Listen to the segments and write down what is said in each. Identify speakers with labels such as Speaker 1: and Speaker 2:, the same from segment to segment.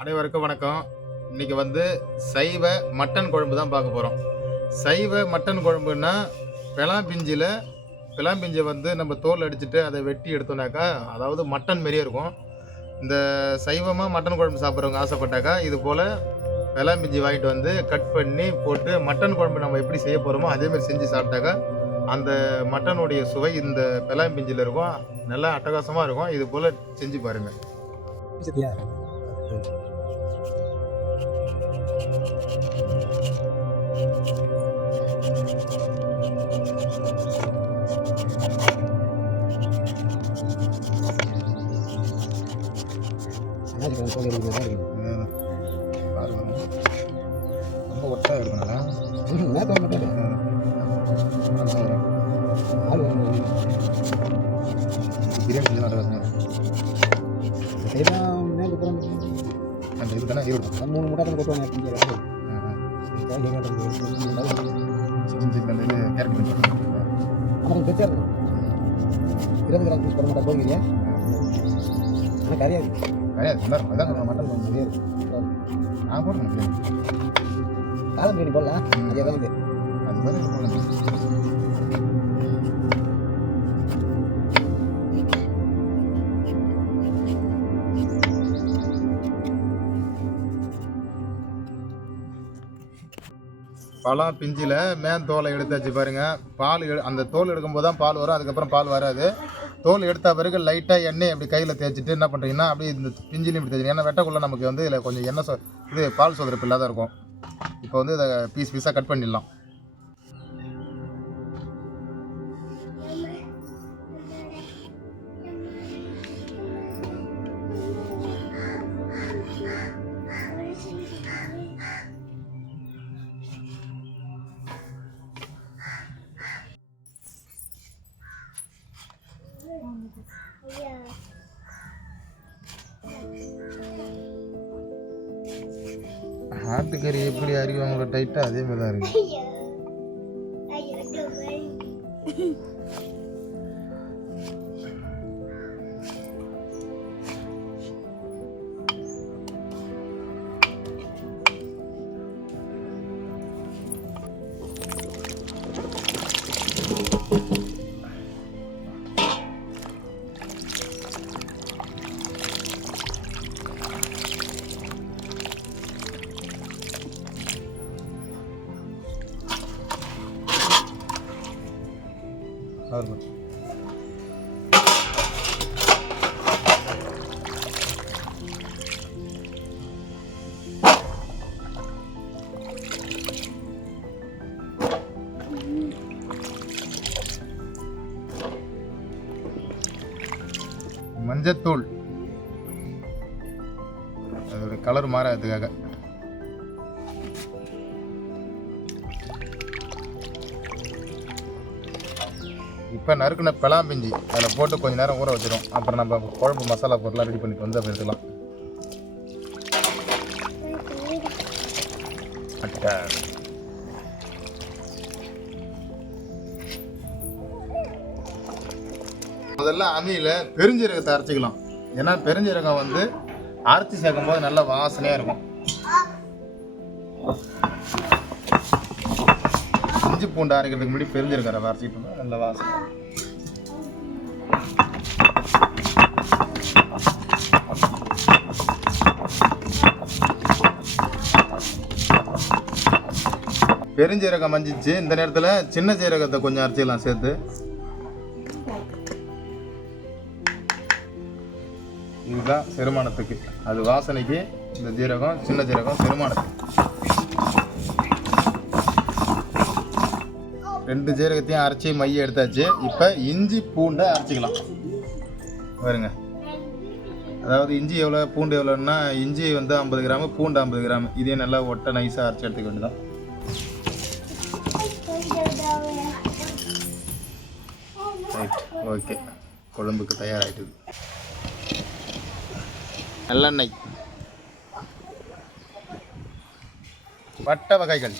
Speaker 1: அனைவருக்கும் வணக்கம். இன்னைக்கு வந்து சைவ மட்டன் குழம்பு தான் பார்க்க போகிறோம் சைவ மட்டன் குழம்புன்னா பிளாம்பிஞ்சில் பிளாம்பிஞ்சை வந்து நம்ம தோல் அடிச்சுட்டு அதை வெட்டி எடுத்தோம்னாக்கா அதாவது மட்டன் மாரியே இருக்கும். இந்த சைவமாக மட்டன் குழம்பு சாப்பிட்றவங்க ஆசைப்பட்டாக்கா இது போல் பிளாம்பிஞ்சி வாங்கிட்டு வந்து கட் பண்ணி போட்டு மட்டன் குழம்பு நம்ம எப்படி செய்ய போகிறோமோ அதேமாதிரி செஞ்சு சாப்பிட்டாக்கா அந்த மட்டனுடைய சுவை இந்த பிளாம்பிஞ்சில் இருக்கும். நல்லா அட்டகாசமாக இருக்கும். இது போல் செஞ்சு பாருங்கள்
Speaker 2: சரியா
Speaker 1: ரொம்ப ஒட்டா இருக்கனால
Speaker 2: ம், நேத்து
Speaker 1: பிரியாணி செஞ்சு நல்லா இருக்கும்
Speaker 2: இந்த
Speaker 1: அந்த
Speaker 2: மூணு மூட்டை கொட்டுவாங்க பிஞ்சு வேலை. இருக்கும் இருபது கிராம் பீஸ் போட மாட்டா போகிறீங்க ஆனால் கரையாது
Speaker 1: அதான்
Speaker 2: இருக்கு
Speaker 1: நான் போடுறேன்
Speaker 2: காலம் பிரியாணி போடலாம் அதே தான் இது
Speaker 1: அது மாதிரி போடலாம் பழம் பிஞ்சில் மேன் தோலை எடுத்தாச்சு பாருங்கள் பால் எடு அந்த தோல் எடுக்கும்போது தான் பால் வரும் அதுக்கப்புறம் பால் வராது. தோல் எடுத்த பிறகு லைட்டாக எண்ணெய் அப்படி கையில் தேய்ச்சிட்டு என்ன பண்ணுறீங்கன்னா அப்படியே இந்த பிஞ்சிலையும் இப்படி தேய்ச்சி ஏன்னா வெட்டக்குள்ளே நமக்கு வந்து இதில் கொஞ்சம் எண்ணெய் சோ இது பால் சோதரப்பு இல்லாத இருக்கும். இப்போ வந்து இதை பீஸ் பீஸாக கட் பண்ணிடலாம். ஆட்டுக்கறி எப்படி அறிவாங்களோ டைட்டாக அதே மாதிரி தான் இருக்குது நார்மல் மஞ்சத்தூள். அதோட கலர் மாறாததுக்காக. இப்போ நறுக்குன பிளாம்பிஞ்சி அதில் போட்டு கொஞ்ச நேரம் ஊற வச்சிடும் அப்புறம் நம்ம குழம்பு மசாலா பொருளாக ரெடி பண்ணிட்டு வந்து அப்போ எடுத்துக்கலாம். அட்டை. முதல்ல அம்மியில் பெருஞ்சீரகத்தை அரைச்சிக்கலாம். ஏன்னா பெருஞ்சீரகம் வந்து அரைச்சி சேர்க்கும் போது நல்ல வாசனையாக இருக்கும். இஞ்சி பூண்டு அரைக்கிறதுக்கு முன்னாடி பெருஞ்சீரகம் அரைச்சிட்டோம்னா நல்ல வாசனை. பெருஞ்சீரகம் மஞ்சிச்சு. இந்த நேரத்தில் சின்ன சீரகத்தை கொஞ்சம் அரைச்சிக்கலாம் சேர்த்து. இதுதான் செருமானத்துக்கு. அது வாசனைக்கு இந்த ஜீரகம் சின்ன ஜீரகம் செரிமானத்துக்கு. ரெண்டு ஜீரகத்தையும் அரைச்சி மைய எடுத்தாச்சு. இப்போ இஞ்சி பூண்டை அரைச்சிக்கலாம். பாருங்க. அதாவது இஞ்சி எவ்வளோ பூண்டு எவ்வளோன்னா இஞ்சி வந்து ஐம்பது கிராமு பூண்டு ஐம்பது கிராம். இதே நல்லா ஒட்டை நைஸாக அரைச்சி எடுத்துக்க வேண்டியதான் ரைட் ஓகே குழம்புக்கு தயாராகிட்டுது நல்லெண்ணெய். வட்ட வகைகள்.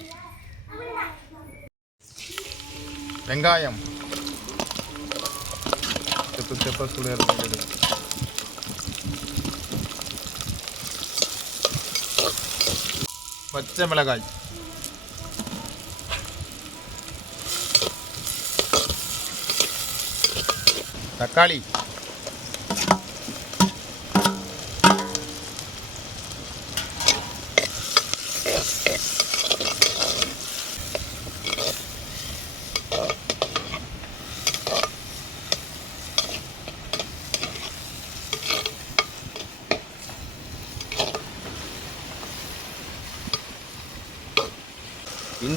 Speaker 1: வெங்காயம். செப்பு செப்ப சுடு பச்சை மிளகாய். தக்காளி.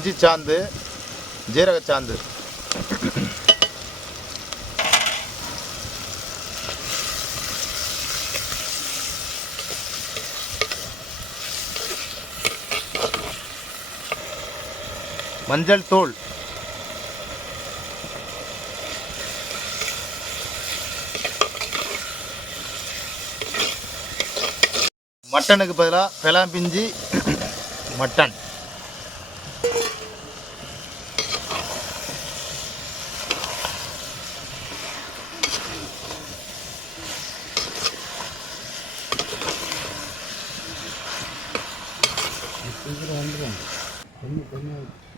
Speaker 1: இஞ்சி சாந்து ஜீரக சாந்து. மஞ்சள் தூள். மட்டனுக்கு பதிலாக பிளாம்பிஞ்சி மட்டன்.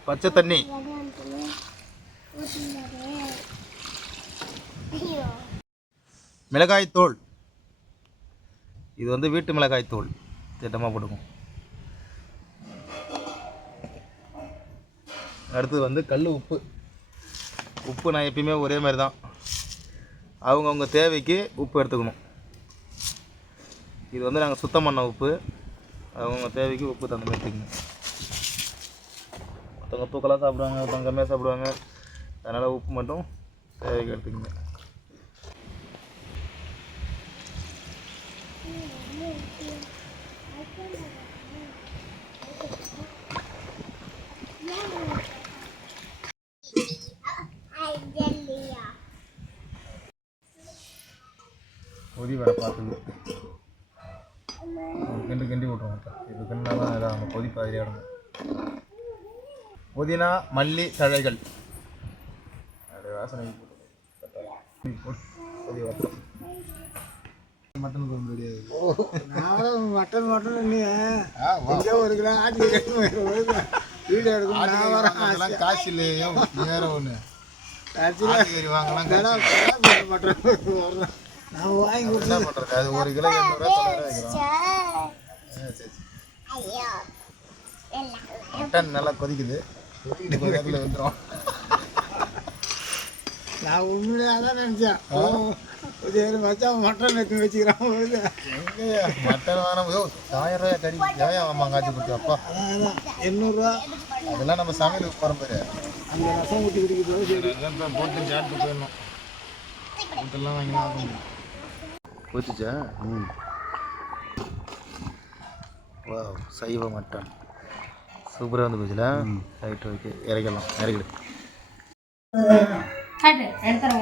Speaker 1: பச்சை தண்ணி. மிளகாய் தூள் இது வந்து வீட்டு மிளகாய் தூள் திட்டமாக போட்டுக்கும் அடுத்தது வந்து கல் உப்பு. உப்பு நான் எப்பயுமே ஒரே மாதிரி தான். அவங்கவுங்க தேவைக்கு உப்பு எடுத்துக்கணும். இது வந்து நாங்கள் சுத்தம் பண்ண உப்பு. அவங்கவுங்க தேவைக்கு உப்பு தகுந்த மாதிரி எடுத்துக்கணும் ஒருத்தவங்க தூக்கலாக சாப்பிடுவாங்க ஒருத்தவங்க கம்மியாக சாப்பிடுவாங்க. அதனால் உப்பு மட்டும் தேவைக்கு எடுத்துக்கங்க கொதி வர பார்த்துது கிண்டு கிண்டி விட்ருவோம் இப்போ இது கிண்டா தான் இதாகும் கொதி பாதிரி ஆடணும் புதினா மல்லி தழைகள். அது வாசனை மட்டன் குழம்பு ரெடி
Speaker 2: நான் மட்டன் மட்டன்
Speaker 1: வா.
Speaker 2: ஒரு கிலோ ஆட்டி வீடியோ எடுக்கணும். நான் வரேன்
Speaker 1: காசு இல்லையோ. வேற ஒன்று ஆட்டுக்கறி வாங்கலாம்
Speaker 2: மட்டன் நான் வாங்கி
Speaker 1: என்ன பண்ணுறது அது ஒரு கிலோ. மட்டன் நல்லா கொதிக்குது கொதிக்கிட்டு வந்துடும்
Speaker 2: நான் உண்மையிலே அதான் நினச்சேன் சரி மச்சான் மட்டன் எடுத்து வச்சுக்கிறான்
Speaker 1: எங்கய்யா மட்டன் வாங்கினா ஆயிரம் ரூபாய் கறி ஏன் ஆமாம் காய்ச்சி கொடுத்து
Speaker 2: எண்ணூறுரூவா
Speaker 1: அதெல்லாம் நம்ம சமையலுக்கு பரம்பரை
Speaker 2: அந்த ரசம் ஊற்றி குடிக்கிறது
Speaker 1: போட்டு சாப்பிட்டு போயிடணும் ஃபுட்டெல்லாம் வாங்கினா ஆக ஊற்றிச்சா ம். வா சைவ மட்டன். சூப்பராக வந்து போச்சுல? Right okay. இறக்கலாம் இறக்கிடு.
Speaker 3: கட்டு எடுத்துறேன்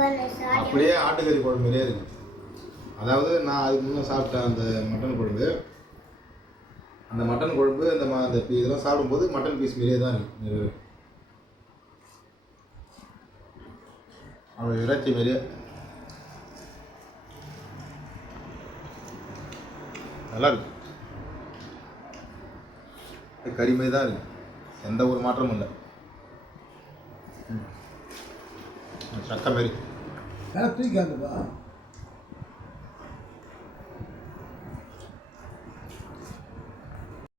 Speaker 1: அப்படியே ஆட்டுக்கறி குழம்பு மாதிரியே இருக்கு. அதாவது நான் அதுக்கு முன்னே சாப்பிட்ட அந்த மட்டன் குழம்பு அந்த மட்டன் குழம்பு அந்த ம- அந்த பீ- இதெல்லாம் சாப்பிடும்போது மட்டன் பீஸ் மாரியே தான் இருக்கு இது. இறைச்சி மாரியே நல்லா இருக்கு. கறி மாதிரி தான் இருக்கு. எந்த ஒரு மாற்றமும் இல்லை. ம். மாரி هاتي
Speaker 2: تيجي بقى